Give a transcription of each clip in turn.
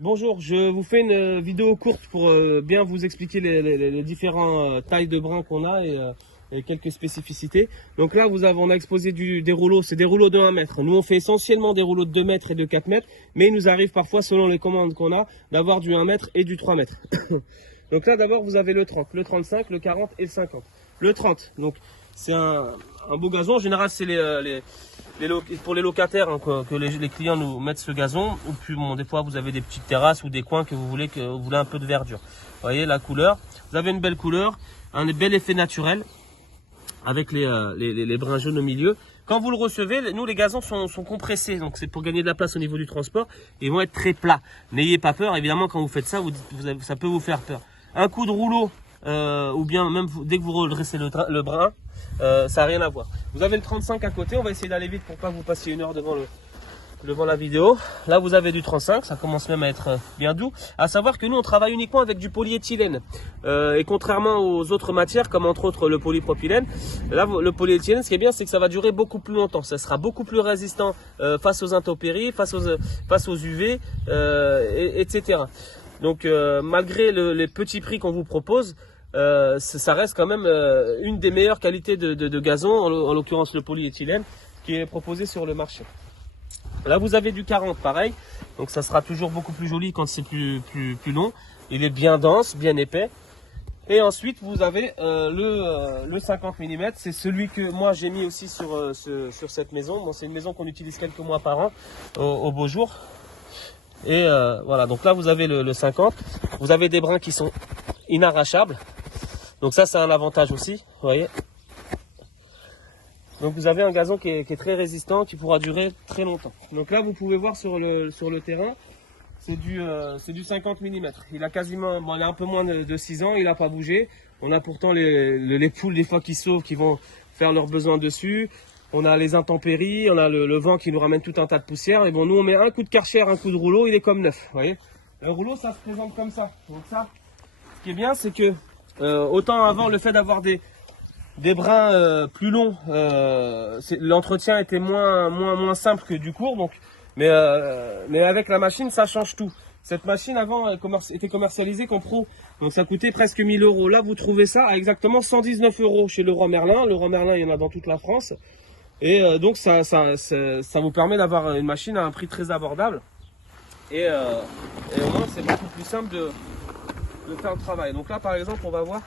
Bonjour, je vous fais une vidéo courte pour bien vous expliquer les différentes tailles de brins qu'on a et quelques spécificités. Donc là, on a exposé des rouleaux, c'est des rouleaux de 1 mètre. Nous, on fait essentiellement des rouleaux de 2 mètres et de 4 mètres, mais il nous arrive parfois, selon les commandes qu'on a, d'avoir du 1 mètre et du 3 mètres. Donc là, d'abord, vous avez le 30, le 35, le 40 et le 50. Le 30, donc c'est un beau gazon. En général, c'est pour les locataires hein, que les clients nous mettent ce gazon. Ou puis bon, des fois, vous avez des petites terrasses ou des coins que vous voulez un peu de verdure. Vous voyez la couleur. Vous avez une belle couleur, un bel effet naturel avec les brins jaunes au milieu. Quand vous le recevez, nous les gazons sont compressés, donc c'est pour gagner de la place au niveau du transport. Ils vont être très plats. N'ayez pas peur, évidemment, quand vous faites ça, ça peut vous faire peur. Un coup de rouleau, ou bien même dès que vous redressez le brin, ça n'a rien à voir. Vous avez le 35 à côté, on va essayer d'aller vite pour pas que vous passiez 1 heure devant la vidéo. Là vous avez du 35, ça commence même à être bien doux. À savoir que nous on travaille uniquement avec du polyéthylène. Et contrairement aux autres matières, comme entre autres le polypropylène, là le polyéthylène, ce qui est bien, c'est que ça va durer beaucoup plus longtemps. Ça sera beaucoup plus résistant face aux intempéries, face aux UV, etc. Donc malgré les petits prix qu'on vous propose, ça reste quand même une des meilleures qualités de gazon, en l'occurrence le polyéthylène, qui est proposé sur le marché. Là vous avez du 40 pareil, donc ça sera toujours beaucoup plus joli quand c'est plus long. Il est bien dense, bien épais. Et ensuite vous avez le 50 mm, c'est celui que moi j'ai mis aussi sur cette maison. Bon, c'est une maison qu'on utilise quelques mois par an au beau jour. Et voilà, donc là vous avez le 50, vous avez des brins qui sont inarrachables, donc ça c'est un avantage aussi, vous voyez. Donc vous avez un gazon qui est très résistant, qui pourra durer très longtemps. Donc là vous pouvez voir sur le terrain, c'est du 50 mm. Il a quasiment, bon, il a un peu moins de 6 ans, il n'a pas bougé. On a pourtant les poules des fois qui sauvent, qui vont faire leurs besoins dessus. On a les intempéries, on a le vent qui nous ramène tout un tas de poussière. Et bon, nous on met un coup de Karcher, un coup de rouleau, il est comme neuf. Vous voyez, le rouleau ça se présente comme ça. Donc ça, ce qui est bien, c'est que autant avant le fait d'avoir des brins plus longs, l'entretien était moins simple que du court. Donc, mais avec la machine, ça change tout. Cette machine avant était commercialisée qu'en pro, donc ça coûtait presque 1000 €. Là, vous trouvez ça à exactement 119 € chez Leroy Merlin. Leroy Merlin, il y en a dans toute la France. Et donc ça vous permet d'avoir une machine à un prix très abordable. Et au moins c'est beaucoup plus simple de faire le travail. Donc là par exemple on va voir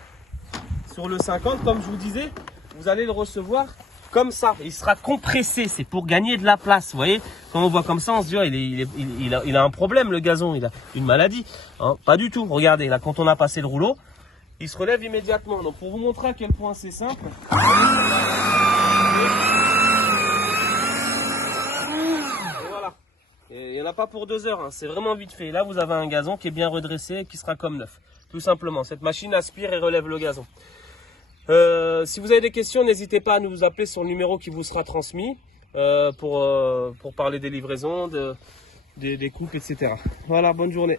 sur le 50, comme je vous disais, vous allez le recevoir comme ça. Il sera compressé, c'est pour gagner de la place. Vous voyez, quand on voit comme ça on se dit il a un problème le gazon, il a une maladie. Hein, pas du tout, regardez, là quand on a passé le rouleau, il se relève immédiatement. Donc pour vous montrer à quel point c'est simple. Il n'y en a pas pour 2 heures, hein. C'est vraiment vite fait. Là, vous avez un gazon qui est bien redressé et qui sera comme neuf. Tout simplement. Cette machine aspire et relève le gazon. Si vous avez des questions, n'hésitez pas à nous appeler sur le numéro qui vous sera transmis pour parler des livraisons, des coupes, etc. Voilà, bonne journée.